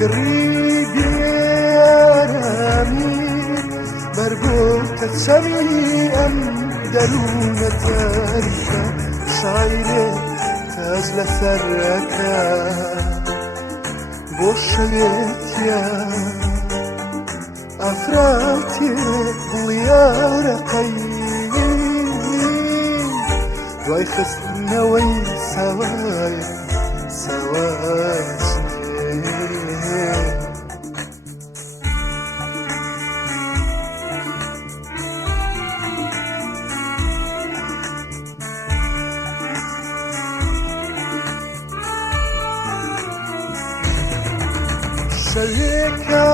قريبي رامي مربوطة سمي درون تاريخا شايرة تازل ثركا بوشلت يا أفراتي ليارقي ويخسنا ويسوايا سواسي شريكا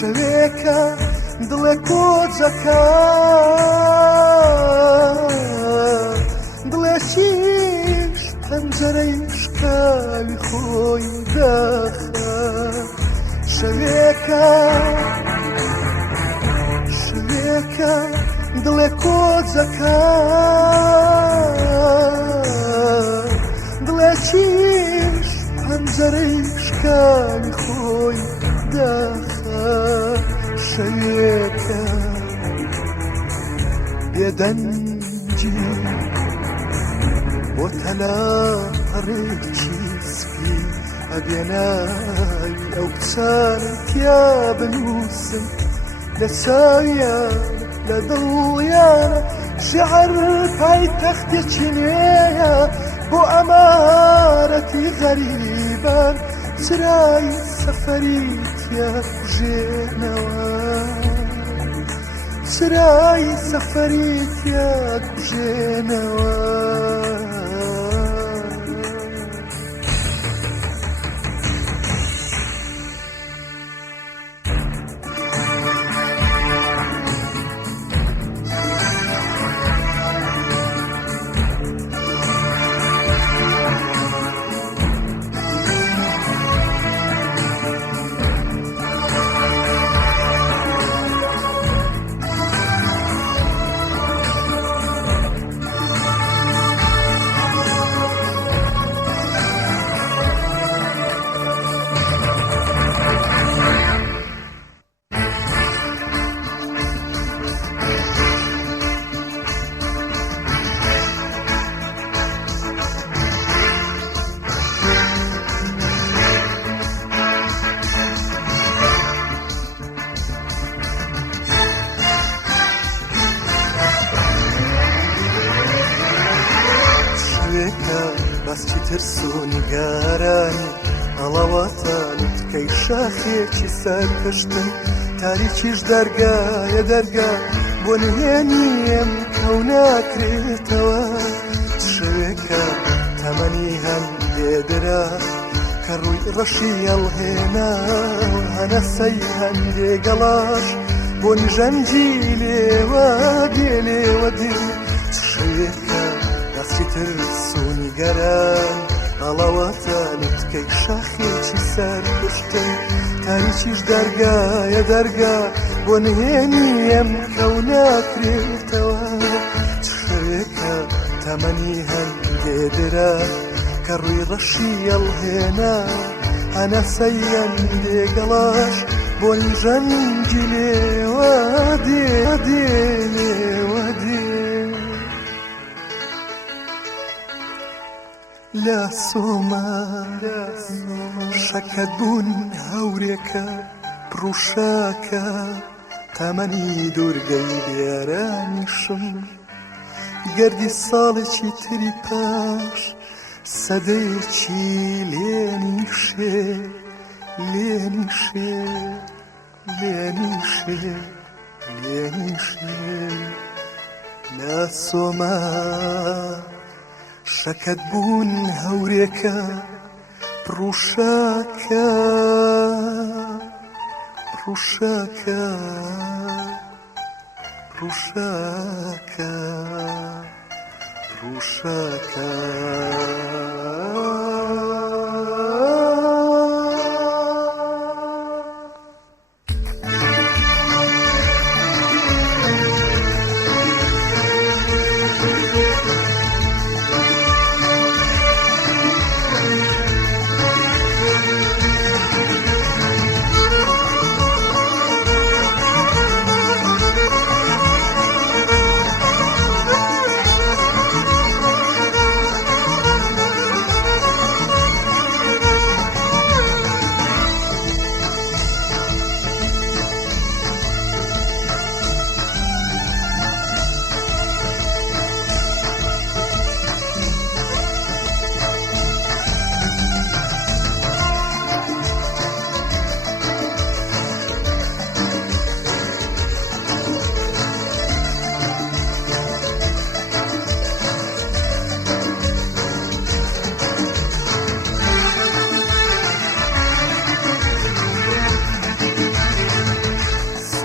شريكا دلك وزكا دلشيش پنجريش كالي خوي داخا شريكا شريكا دلك وزكا دلشيش پنجريش كالي خوي داخا شريكا يدنجي وتلا ريتشي سكي أبيناي أو بسانك يا بنوسم لسايا لضويانا شعرك هاي تختي شنيا بو أمارتي غريبا سراي سفريك يا جينوان سراي سفريك يا جينوان بس چی ترسونی گارانی ئەڵەواتانت کەی شاخێکی سەر پشتن تاریکیش دەرگایە دەرگا بۆ نهێنیم کەو ناکرێتەوە شوێکە تەمەنی هەندێ درا کە ڕووی ڕەشی هەڵهێناوە هەنەسەی هەندێ گەڵاش بۆ نژەنجی لێوە دێ لێوە دێ شوێکە دەستی ترسونی گەران ئەڵەواتانت کەی شاخێکی سەر پشتن تاریکیش دەرگایە دەرگا بۆ نهێنیم کەو ناکرێتەوە شوێکە تەمەنی هەندێ درا کە ڕووی ڕەشی هەڵهێنا هەنەسەی هەندێ گەڵاش بۆ نژەنجی لێوە دێ لێوە دێ لە سۆما شەکەت بوون هەورێکە پڕوشاکە تەمەنی دوورگەی دیارانیشم گەردی ساڵێکی تری پاش سەدەیەکی لێنیشێ لێنیشێ لێنیشێ لێنیشێ لە سۆما شەکەت بوون هەورێکە پڕوشاکە پڕوشاکە پڕوشاکە پڕوشاکە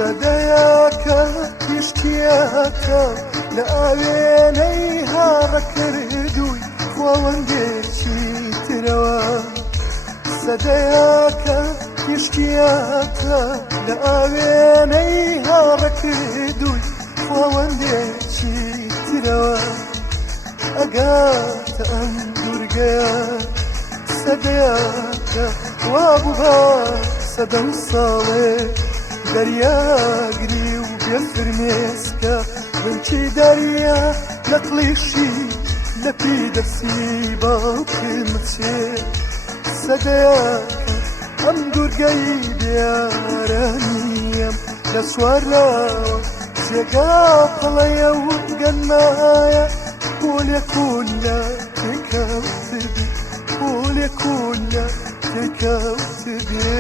سەدەیەکە تیشتیەکە لە ئاوێنەی هاڕەکردووی خۆوەندێکی ترەوە سەدەیەکە تیشتیەکە لە ئاوێنەی هاڕەکردووی خۆوەندێکی ترەوە ئەگاتە ئەم دوورگەیە سەدەیەکە وابوو بە سەدەم ساڵێ دەریاگری و بێفرمێسکە بنچی دەریا نەقلیشی لە پی دەستی باوکم چێ سەدەیەکە ئەم دوورگەی دیارانیم لە سوارراوە جێگا پەڵەیە و گەنمایە پۆلێکۆلە تێکەوتبێ پۆلێکۆلە تێکەوتبێ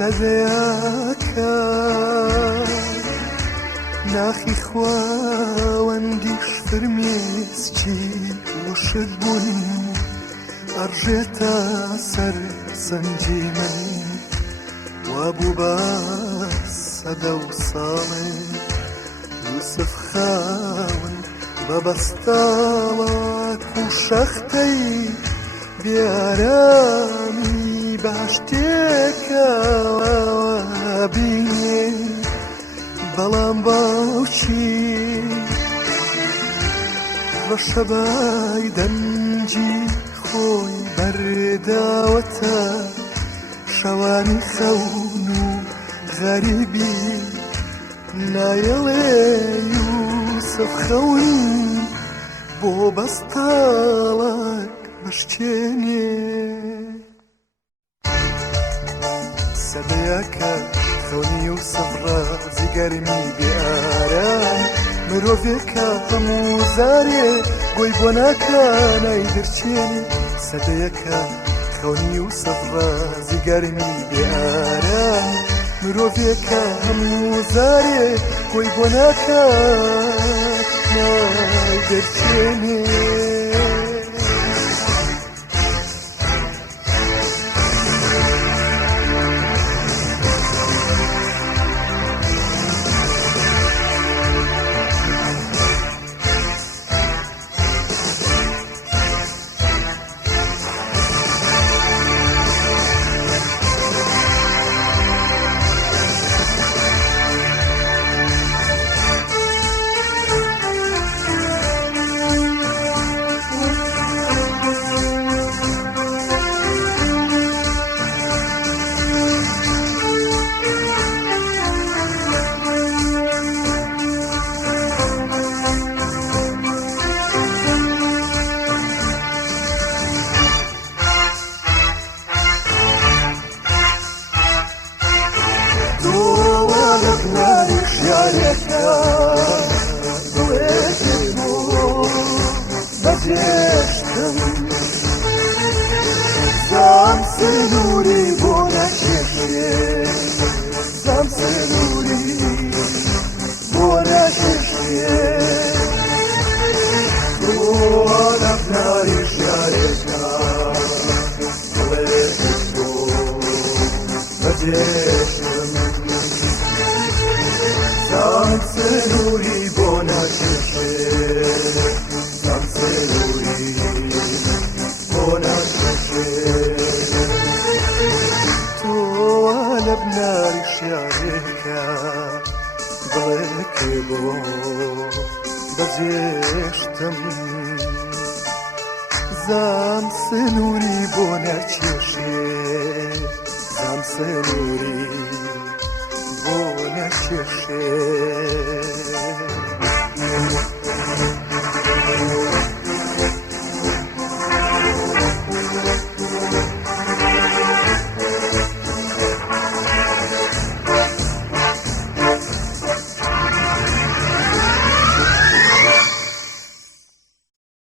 سەدەیەکە ناخی خواوەندیش فرمێسکی وشت بوون ئەڕژێتە سەر سەنجی من وابوو بە سەدە و ساڵێ یوسف خاون بەبەستاڵات و شەختەی بیارامی باشتێکەوە بینێ بەڵام باوکی ڕەشەبای دەنجی خۆی بەرداوەتە شەوانی خەون و غەریبی نایەڵێ یوسف خەون بۆ بەستاڵک بشکێنێ سەدەیەکە خەونی یوسف ڕازی گەرمی بێئارام مرۆڤێکە هەموو زارێ گۆی بۆ ناکە نای دەرچێنێ سەدەیەکە خەونی یوسف ڕازی گەرمی بێئارام مرۆڤێکە هەموو زارێ گۆی بۆ ناکە نای دەرچێنێ زام سنوری بۆ نەچێشێ زام سنوری بۆ نەچێشێ